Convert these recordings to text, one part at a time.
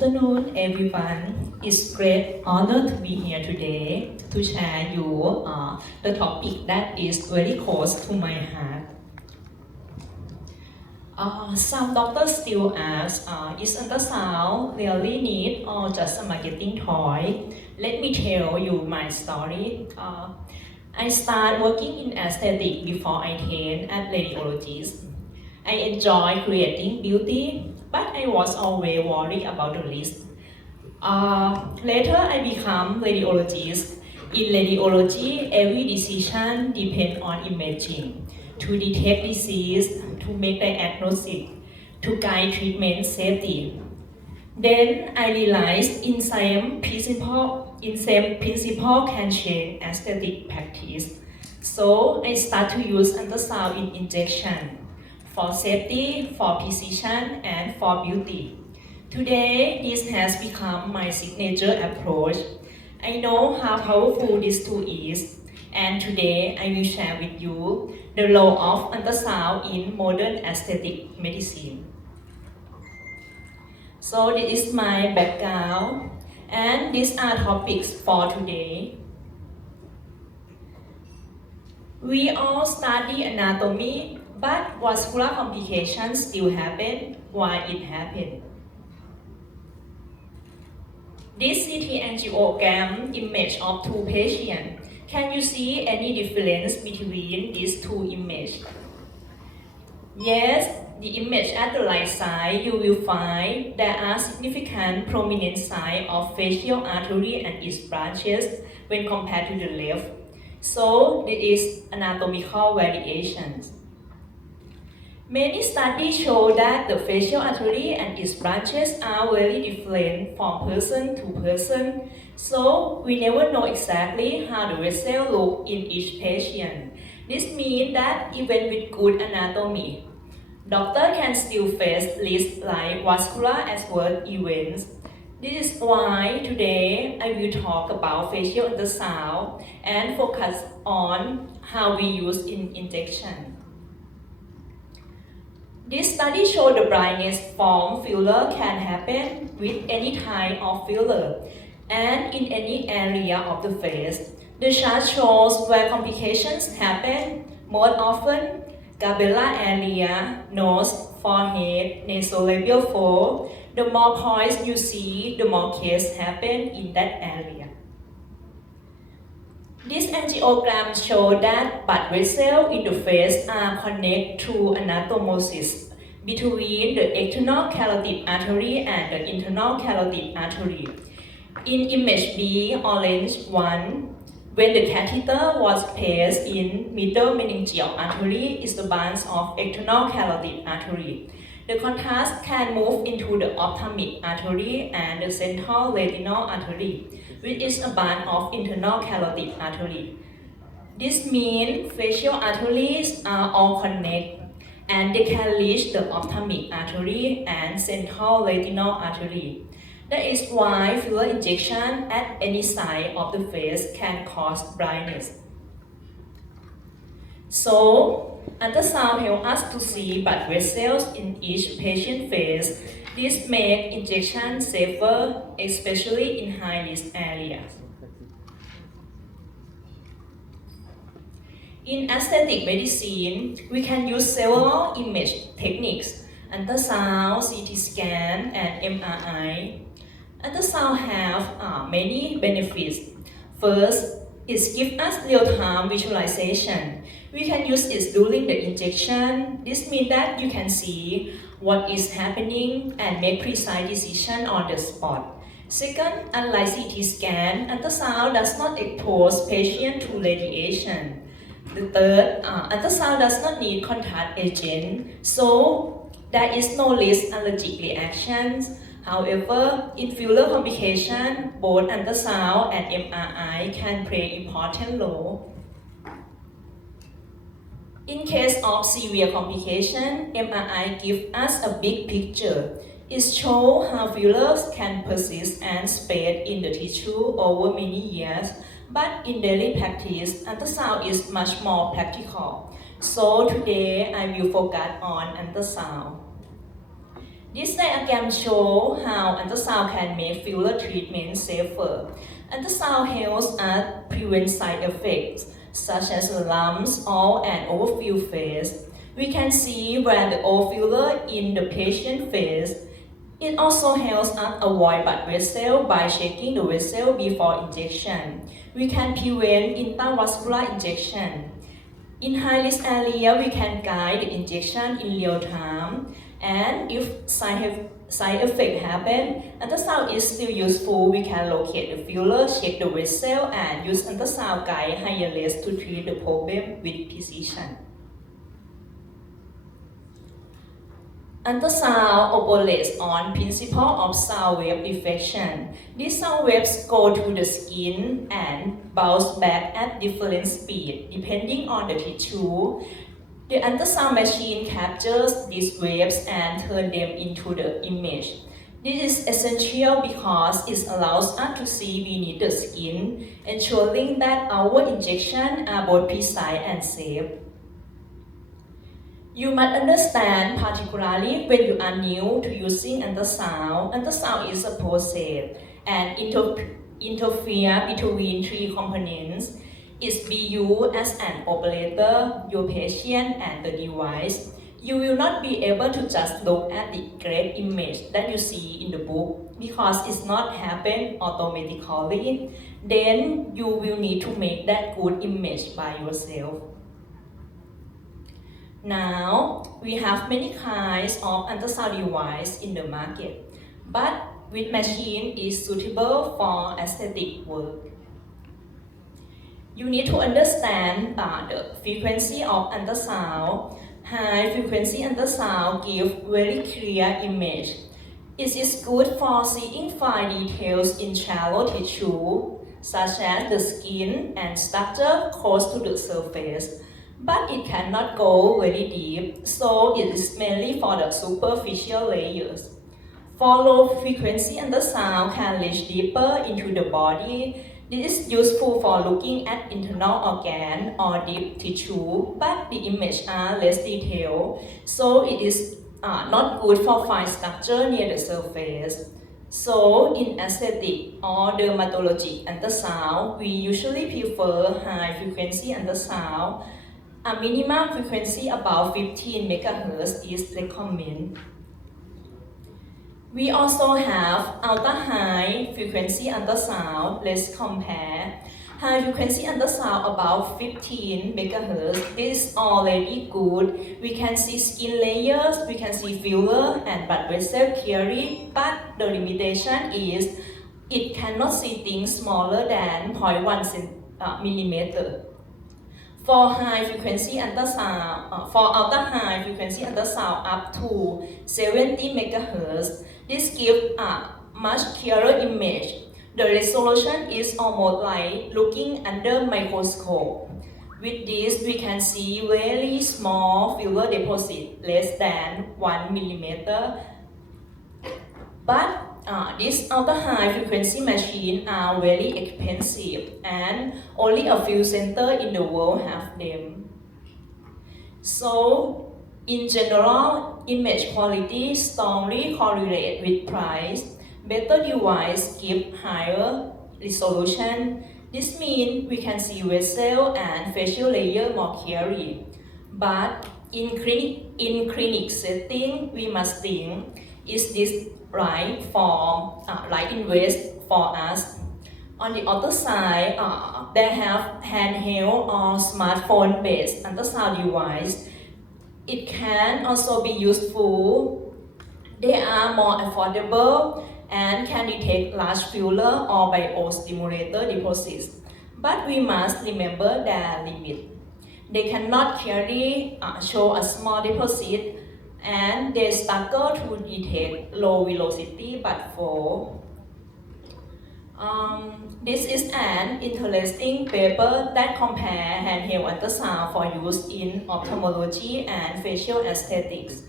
afternoon, everyone. It's great honor to be here today to share you the topic that is very close to my heart. Some doctors still ask, is ultrasound really need or just a marketing toy? Let me tell you my story. I started working in aesthetic before I trained as radiologist. I enjoy creating beauty, but I was always worried about the risk. Later, I become radiologist. In radiology, every decision depends on imaging to detect disease, to make diagnosis, to guide treatment safety. Then I realized in same principle can change aesthetic practice. So I start to use ultrasound in injection for safety, for precision, and for beauty. Today, this has become my signature approach. I know how powerful this tool is, and today I will share with you the role of ultrasound in modern aesthetic medicine. So this is my background, and these are topics for today. We all study anatomy, but vascular complications still happen. Why it happened? This CT angiogram image of two patients. Can you see any difference between these two images? Yes, the image at the right side, you will find there are significant prominent signs of facial artery and its branches when compared to the left. So there is anatomical variations. Many studies show that the facial artery and its branches are very different from person to person, so we never know exactly how the vessel look in each patient. This means that even with good anatomy, doctor can still face risks like vascular adverse events. This is why today I will talk about facial ultrasound and focus on how we use in injection. This study showed the blindness from filler can happen with any type of filler and in any area of the face. The chart shows where complications happen most often: glabella area, nose, forehead, nasolabial fold. The more points you see, the more cases happen in that area. This angiogram shows that blood vessels in the face are connected through anastomosis between the external carotid artery and the internal carotid artery. In image B, orange 1, when the catheter was placed in middle meningeal artery is the bands of external carotid artery. The contrast can move into the ophthalmic artery and the central retinal artery, which is a band of internal carotid artery. This means facial arteries are all connected and they can reach the ophthalmic artery and central retinal artery. That is why filler injection at any side of the face can cause blindness. So, ultrasound helps us to see blood vessels in each patient's face. This makes injection safer, especially in high-risk areas. In aesthetic medicine, we can use several image techniques: ultrasound, CT scan, and MRI. Ultrasound have many benefits. First, it gives us real-time visualization. We can use it during the injection. This means that you can see what is happening and make precise decisions on the spot. Second, unlike CT scan, ultrasound does not expose patient to radiation. The third, ultrasound does not need contact agent, so there is no risk allergic reactions. However, in filler complications, both ultrasound and MRI can play important role. In case of severe complication, MRI gives us a big picture. It shows how fillers can persist and spread in the tissue over many years, but in daily practice, ultrasound is much more practical. So today I will focus on ultrasound. This diagram shows how ultrasound can make filler treatment safer. Ultrasound helps us prevent side effects such as lumps or an overfill phase. We can see where the old filler in the patient face. It also helps us avoid blood vessel by checking the vessel before injection. We can prevent intravascular injection. In high-risk area, we can guide the injection in real time, and if side effect happen, ultrasound is still useful. We can locate the filler, check the vessel, and use ultrasound guide higher risk to treat the problem with precision. Ultrasound operates on principle of sound wave diffraction. These sound waves go to the skin and bounce back at different speed depending on the tissue. The ultrasound machine captures these waves and turns them into the image. This is essential because it allows us to see beneath the skin, ensuring that our injections are both precise and safe. You must understand, particularly when you are new to using ultrasound. Ultrasound is a process and interfere between three components. It's be you as an operator, your patient, and the device. You will not be able to just look at the great image that you see in the book because it's not happen automatically. Then you will need to make that good image by yourself. Now, we have many kinds of ultrasound device in the market, but which machine is suitable for aesthetic work? You need to understand the frequency of ultrasound. High frequency ultrasound gives very clear image. It is good for seeing fine details in shallow tissue, such as the skin and structure close to the surface. But it cannot go very deep, so it is mainly for the superficial layers. For low frequency ultrasound can reach deeper into the body. This is useful for looking at internal organ or deep tissue, but the images are less detailed, so it is not good for fine structure near the surface. So in aesthetic or dermatology ultrasound, we usually prefer high frequency ultrasound. A minimum frequency about 15 MHz is recommended. We also have ultra-high frequency ultrasound. Let's compare. High frequency ultrasound about 15 MHz. This is already good. We can see skin layers, we can see filler and blood vessel clearly, but the limitation is it cannot see things smaller than 0.1 millimeter. For high frequency ultrasound, for ultra high frequency ultrasound up to 70 MHz, this gives a much clearer image. The resolution is almost like looking under microscope. With this, we can see very small filler deposit, less than 1 millimeter. But these ultra-high frequency machines are very expensive and only a few centers in the world have them. So, in general, image quality strongly correlates with price. Better device give higher resolution. This means we can see vessel and facial layer more clearly. But in clinic setting, we must think, is this right for right invest for us? On the other side, they have handheld or smartphone-based ultrasound device. It can also be useful. They are more affordable and can detect large filler or biostimulator deposits. But we must remember their limit. They cannot clearly show a small deposit, and they struggle to detect low velocity but flow. This is an interesting paper that compares handheld ultrasound for use in ophthalmology and facial aesthetics.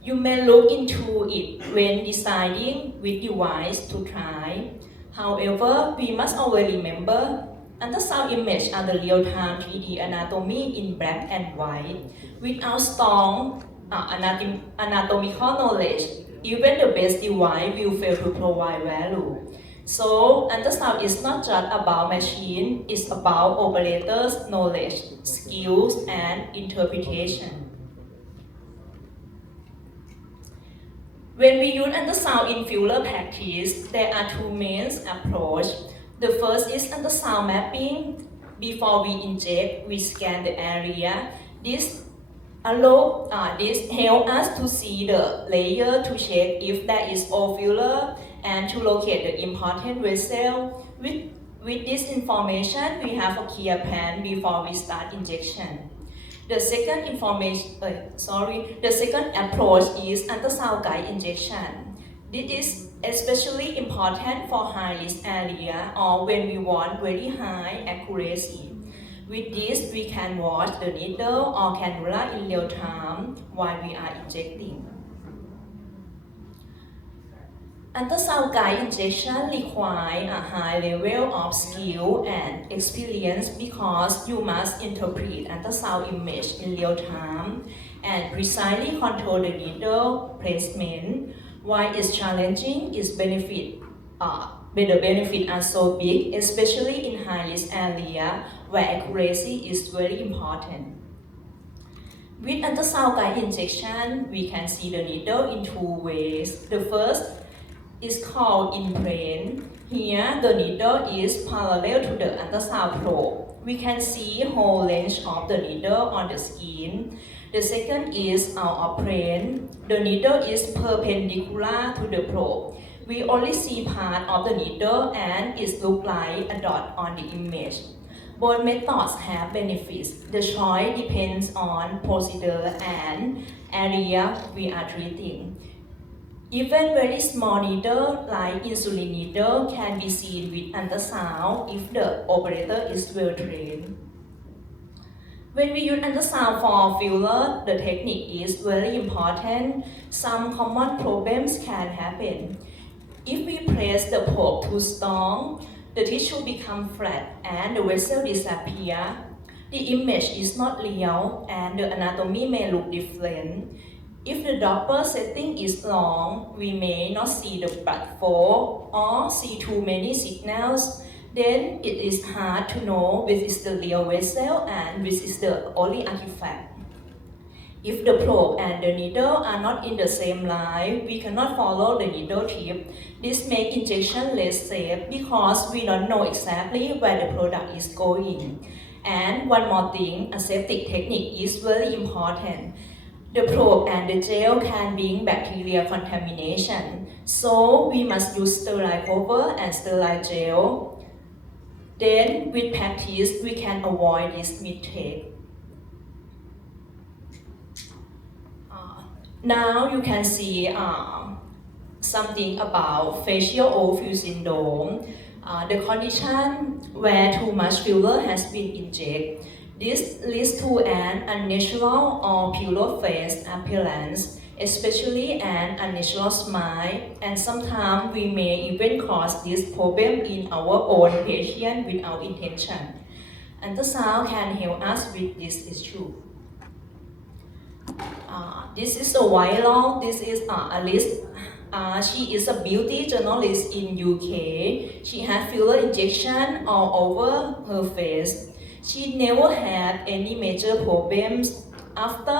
You may look into it when deciding which device to try. However, we must always remember ultrasound images are the real-time 3D anatomy in black and white. Without strong anatomical knowledge, even the best device will fail to provide value. So ultrasound is not just about machine, it's about operators' knowledge, skills, and interpretation. When we use ultrasound in filler practice, there are two main approaches. The first is ultrasound mapping. Before we inject, we scan the area. This helps us to see the layer to check if there is all filler and to locate the important vessel. With this information, we have a clear plan before we start injection. The second approach is ultrasound guide injection. This is especially important for high-risk area or when we want very high accuracy. With this, we can watch the needle or cannula in real time while we are injecting. Ultrasound guide injection requires a high level of skill and experience because you must interpret ultrasound image in real time and precisely control the needle placement. While it's challenging, the benefits are so big, especially in high-risk area where accuracy is very important. With ultrasound guide injection, we can see the needle in two ways. The first is called in plane. Here, the needle is parallel to the ultrasound probe. We can see whole length of the needle on the skin. The second is out of plane. The needle is perpendicular to the probe. We only see part of the needle and it looks like a dot on the image. Both methods have benefits. The choice depends on procedure and area we are treating. Even very small needle like insulin needle can be seen with ultrasound if the operator is well trained. When we use ultrasound for filler, the technique is very important. Some common problems can happen. If we press the probe too strong, the tissue becomes flat and the vessel disappears. The image is not real and the anatomy may look different. If the Doppler setting is wrong, we may not see the blood flow or see too many signals. Then it is hard to know which is the real vessel and which is the only artifact. If the probe and the needle are not in the same line, we cannot follow the needle tip. This makes injection less safe because we don't know exactly where the product is going. And one more thing, aseptic technique is very important. The probe and the gel can bring bacterial contamination, so we must use sterile cover and sterile gel. Then, with practice, we can avoid this mistake. Now you can see something about facial overfill syndrome, the condition where too much filler has been injected. This leads to an unnatural or pure face appearance, especially an unnatural smile, and sometimes we may even cause this problem in our own patient without intention. Ultrasound can help us with this issue. This is a viral. This is Alice. She is a beauty journalist in UK. She had filler injection all over her face. She never had any major problems. After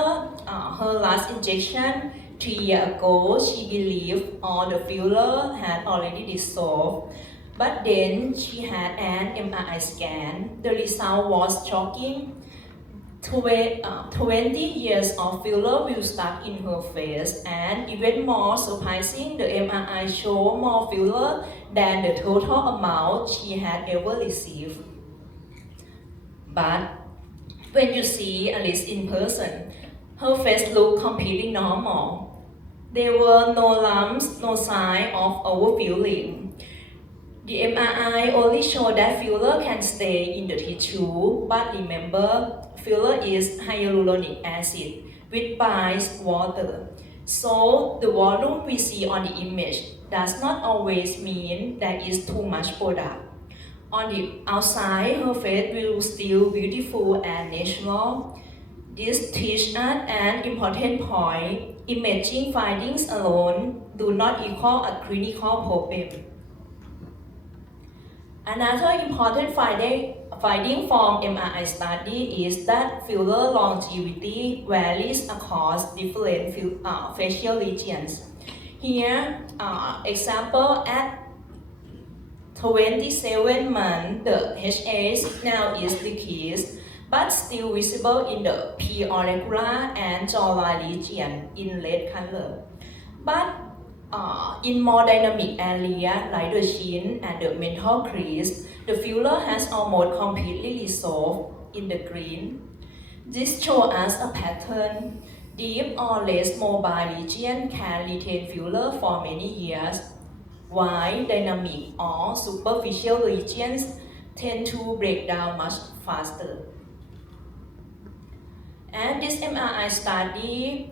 her last injection 3 years ago, she believed all the filler had already dissolved. But then she had an MRI scan. The result was shocking. 20 years of filler will stuck in her face, and even more surprising, the MRI showed more filler than the total amount she had ever received. But when you see Alice in person, her face looked completely normal. There were no lumps, no sign of overfilling. The MRI only showed that filler can stay in the tissue, but remember, filler is hyaluronic acid, which binds water. So the volume we see on the image does not always mean there is too much product. On the outside, her face will still beautiful and natural. This teaches us an important point. Imaging findings alone do not equal a clinical problem. Another important finding from MRI study is that filler longevity varies across different facial regions. Here, example at 27 months, the HA signal is decreased, but still visible in the preauricular and jawline region in red color. But in more dynamic area like the chin and the mental crease, the filler has almost completely resolved in the green. This shows us a pattern. Deep or less mobile region can retain filler for many years, while dynamic or superficial regions tend to break down much faster. And this MRI study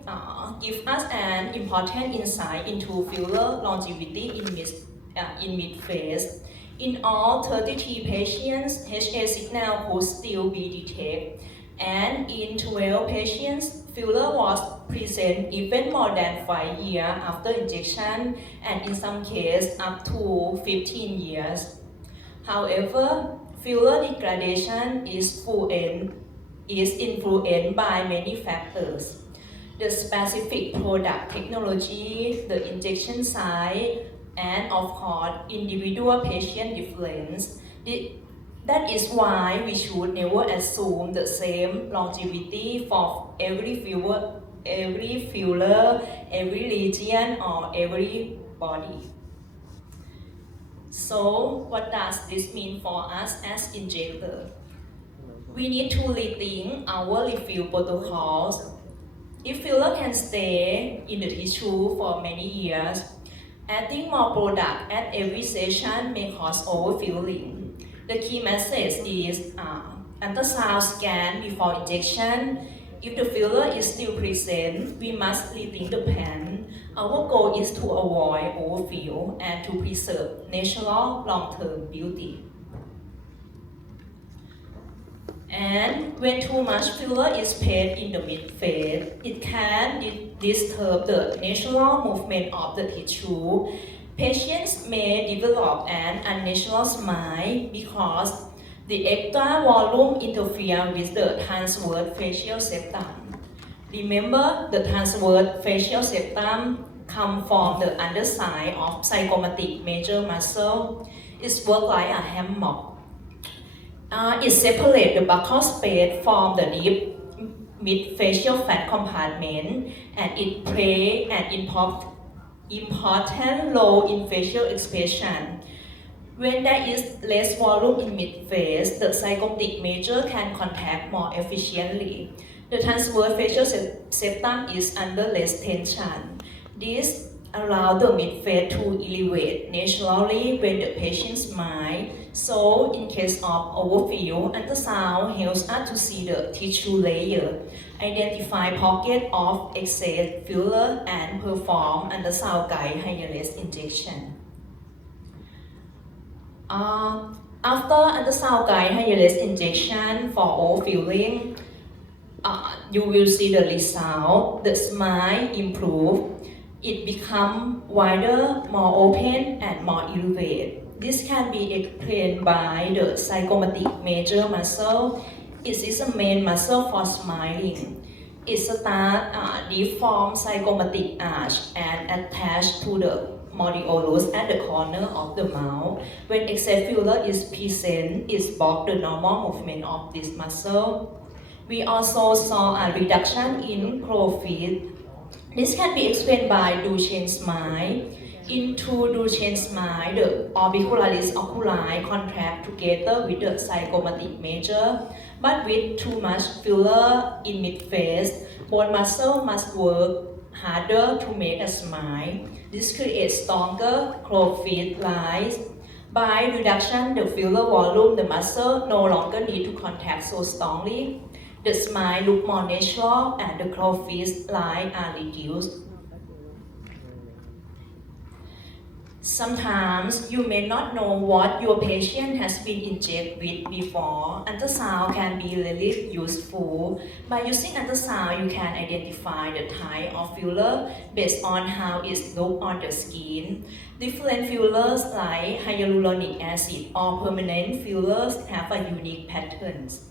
gives us an important insight into filler longevity in mid-phase. In all 33 patients, HA signal could still be detected, and in 12 patients, filler was present even more than 5 years after injection, and in some cases up to 15 years. However, filler degradation is influenced by many factors. The specific product technology, the injection site, and of course, individual patient difference. That is why we should never assume the same longevity for every filler, every region, or every body. So, what does this mean for us as injectors? We need to rethink our refill protocols. If filler can stay in the tissue for many years, adding more product at every session may cause overfilling. The key message is ultrasound scan before injection. If the filler is still present, we must rethink the plan. Our goal is to avoid overfill and to preserve natural long-term beauty. And when too much filler is paid in the mid-phase, it can disturb the natural movement of the tissue. Patients may develop an unnatural smile because the extra volume interferes with the transverse facial septum. Remember, the transverse facial septum comes from the underside of zygomatic major muscle. It works like a hammock. It separates the buccal space from the deep mid-facial fat compartment, and it plays an important role in facial expression. When there is less volume in mid-face, the zygomatic major can contract more efficiently. The transverse facial septum is under less tension. This allows the mid-face to elevate naturally when the patient smiles. So, in case of overfill, ultrasound helps us to see the tissue layer, identify pockets of excess filler, and perform ultrasound guide hyaluronate injection. After ultrasound guide hyaluronate injection for overfilling, you will see the result. The smile improves. It becomes wider, more open, and more elevated. This can be explained by the zygomatic major muscle. It is a main muscle for smiling. It starts deep from zygomatic arch and attached to the modiolus at the corner of the mouth. When excess filler is present, it blocks the normal movement of this muscle. We also saw a reduction in crow's feet. This can be explained by Duchenne smile. In true Duchenne smile, the orbicularis oculi contract together with the zygomatic major, but with too much filler in mid-face, both muscles must work harder to make a smile. This creates stronger crow's feet lines. By reduction the filler volume, the muscle no longer need to contract so strongly. The smile looks more natural and the crow's feet lines are reduced. Sometimes you may not know what your patient has been injected with before. Ultrasound can be really useful. By using ultrasound, you can identify the type of filler based on how it looks on the skin. Different fillers like hyaluronic acid or permanent fillers have a unique patterns.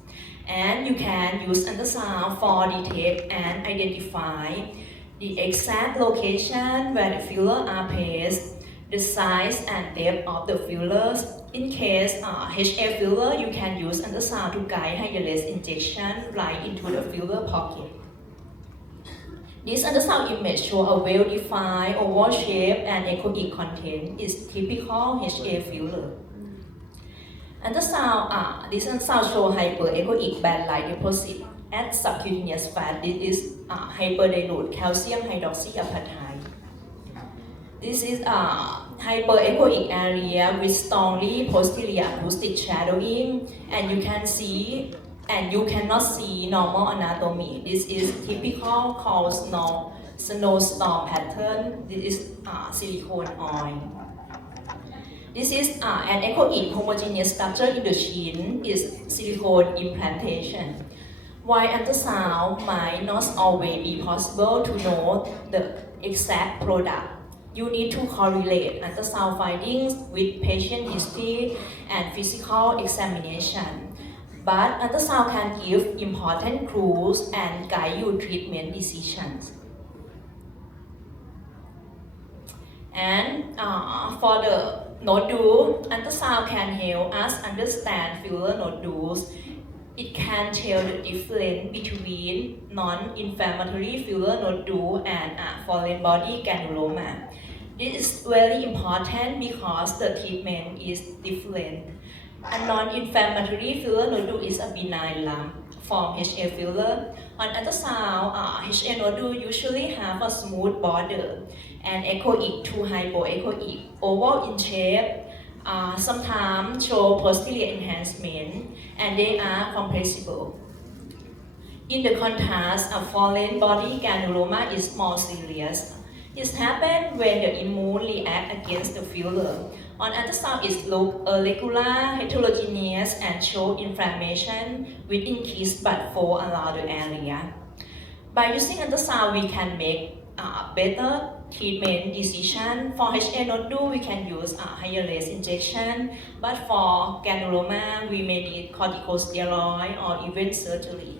And you can use ultrasound for detect and identify the exact location where the fillers are placed, the size and depth of the fillers. In case HA filler, you can use ultrasound to guide HIALase injection right into the filler pocket. This ultrasound image shows a well-defined oval shape and echoic content is typical HA filler. This ultrasound shows hyperechoic band-like deposit at subcutaneous fat. This is hyperdilute calcium hydroxyapatite. This is hyperechoic area with strongly posterior acoustic shadowing, and you cannot see normal anatomy. This is typical called snowstorm pattern. This is silicone oil. This is an echoic homogeneous structure in the chin is silicone implantation. While ultrasound might not always be possible to know the exact product, you need to correlate ultrasound findings with patient history and physical examination. But ultrasound can give important clues and guide your treatment decisions. And for the nodule, ultrasound can help us understand filler nodules. It can tell the difference between non-inflammatory filler nodule and foreign body granuloma. This is very important because the treatment is different. A non-inflammatory filler nodule is a benign lump from HA filler. On ultrasound, HA nodule usually have a smooth border and echoic to hypoechoic, oval in shape, sometimes show posterior enhancement, and they are compressible. In the contrast, a foreign body granuloma is more serious. It happens when the immune reacts against the filler. On ultrasound, it looks irregular, heterogeneous, and shows inflammation with increased blood flow around the area. By using ultrasound, we can make better treatment decision. For HA nodule, we can use HIALase injection, but for granuloma, we may need corticosteroid or even surgery.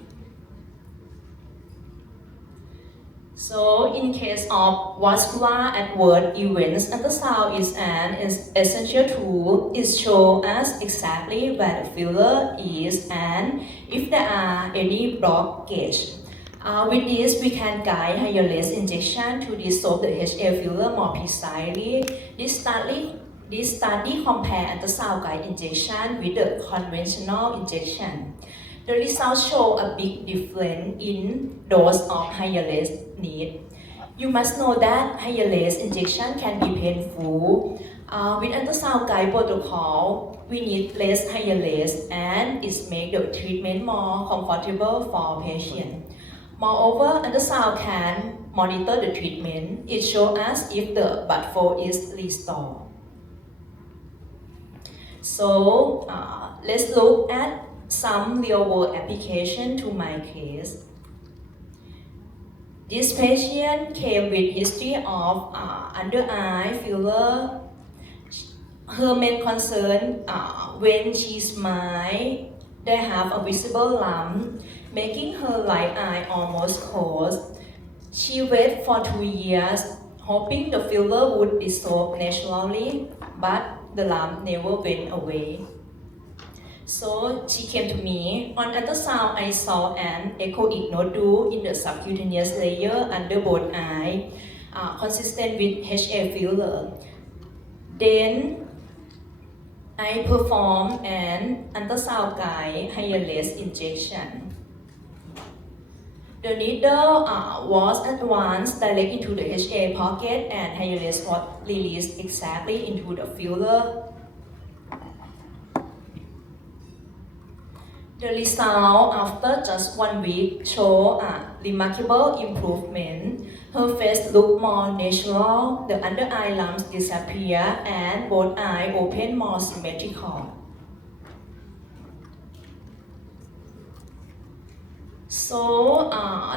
So, in case of vascular adverse events, ultrasound is an essential tool. It shows us exactly where the filler is and if there are any blockage. With this, we can guide HIALase injection to dissolve the HA filler more precisely. This study compared ultrasound guide injection with the conventional injection. The results show a big difference in dose of HIALase need. You must know that HIALase injection can be painful. With ultrasound guide protocol, we need less HIALase and it makes the treatment more comfortable for patient. Moreover, ultrasound can monitor the treatment. It shows us if the blood flow is restored. So, let's look at some real-world application to my case. This patient came with history of under-eye filler. Her main concern when she smiles, they have a visible lump, making her right eye almost closed. She waited for 2 years, hoping the filler would dissolve naturally, but the lump never went away. So she came to me. On ultrasound, I saw an echoic nodule in the subcutaneous layer under both eyes, consistent with HA filler. Then I performed an ultrasound guide HIALase injection. The needle was advanced directly into the HA pocket and HIALase was released exactly into the filler. The result after just 1 week show a remarkable improvement. Her face looked more natural, the under eye lumps disappear, and both eyes open more symmetrical. So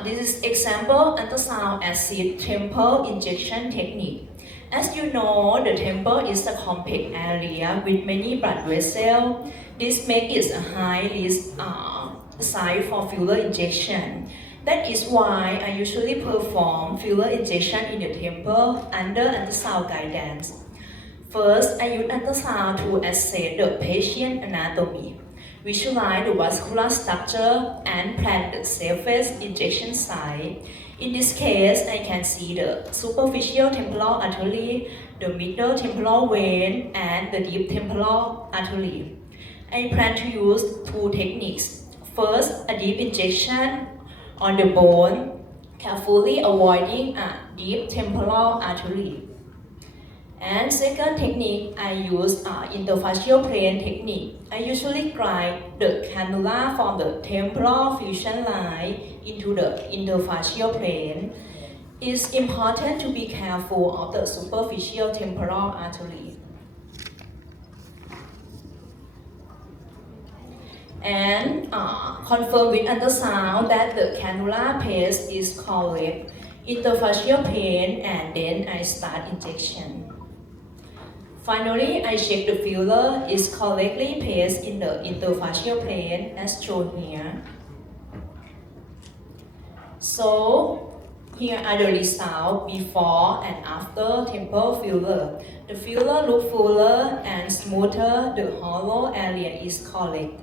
this is example ultrasound acid temple injection technique. As you know, the temple is a complex area with many blood vessels. This makes it a high risk site for filler injection. That is why I usually perform filler injection in the temple under ultrasound guidance. First, I use ultrasound to assess the patient anatomy, visualize the vascular structure, and plan the safest injection site. In this case, I can see the superficial temporal artery, the middle temporal vein, and the deep temporal artery. I plan to use two techniques. First, a deep injection on the bone, carefully avoiding a deep temporal artery. And second technique, I use interfacial plane technique. I usually guide the cannula from the temporal fusion line into the interfacial plane. It's important to be careful of the superficial temporal artery. And confirm with ultrasound that the cannula pace is correct, interfacial plane, and then I start injection. Finally, I check the filler is correctly placed in the interfacial plane as shown here. So, here are the results before and after temple filler. The filler looks fuller and smoother, the hollow area is correct.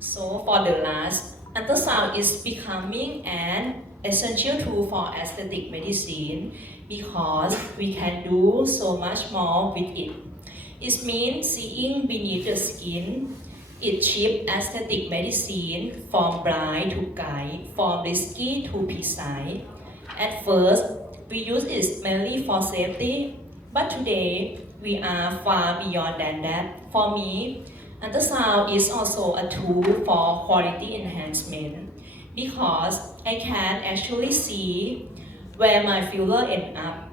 So, for the last, ultrasound is becoming an essential tool for aesthetic medicine because we can do so much more with it. It means seeing beneath the skin. It shifts aesthetic medicine from blind to guide, from risky to precise. At first, we use it mainly for safety, but today we are far beyond than that. For me, ultrasound is also a tool for quality enhancement because I can actually see where my filler ends up.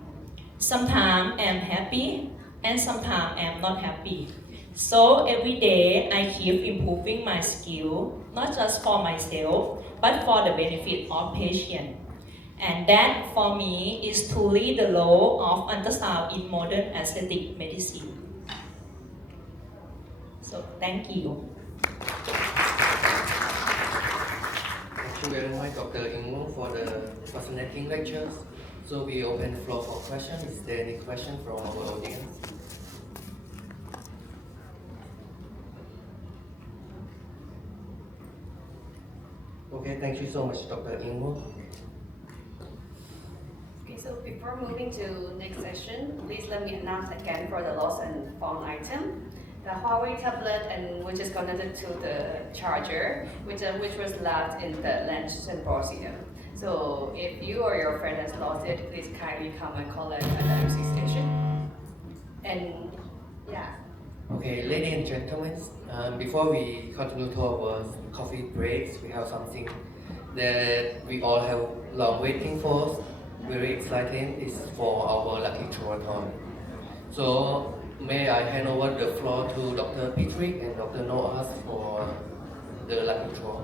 Sometimes I'm happy and sometimes I'm not happy. So every day I keep improving my skill, not just for myself, but for the benefit of patient. And that for me is truly the role of ultrasound in modern aesthetic medicine. So thank you. Thank you very much, Dr. Ingmo, for the fascinating lectures. So we open the floor for questions. Is there any question from our audience? Okay, thank you so much, Dr. Ingmo. Okay, so before moving to next session, please let me announce again for the lost and found item. The Huawei tablet and which is connected to the charger, which was left in the lunch symposium. So if you or your friend has lost it, please kindly come and collect at the MC station. And yeah. Okay, ladies and gentlemen, before we continue to our coffee breaks, we have something that we all have long waiting for. Very exciting. It's for our lucky Chorathon. So may I hand over the floor to Dr. Patrick and Dr. Noah for the lucky draw.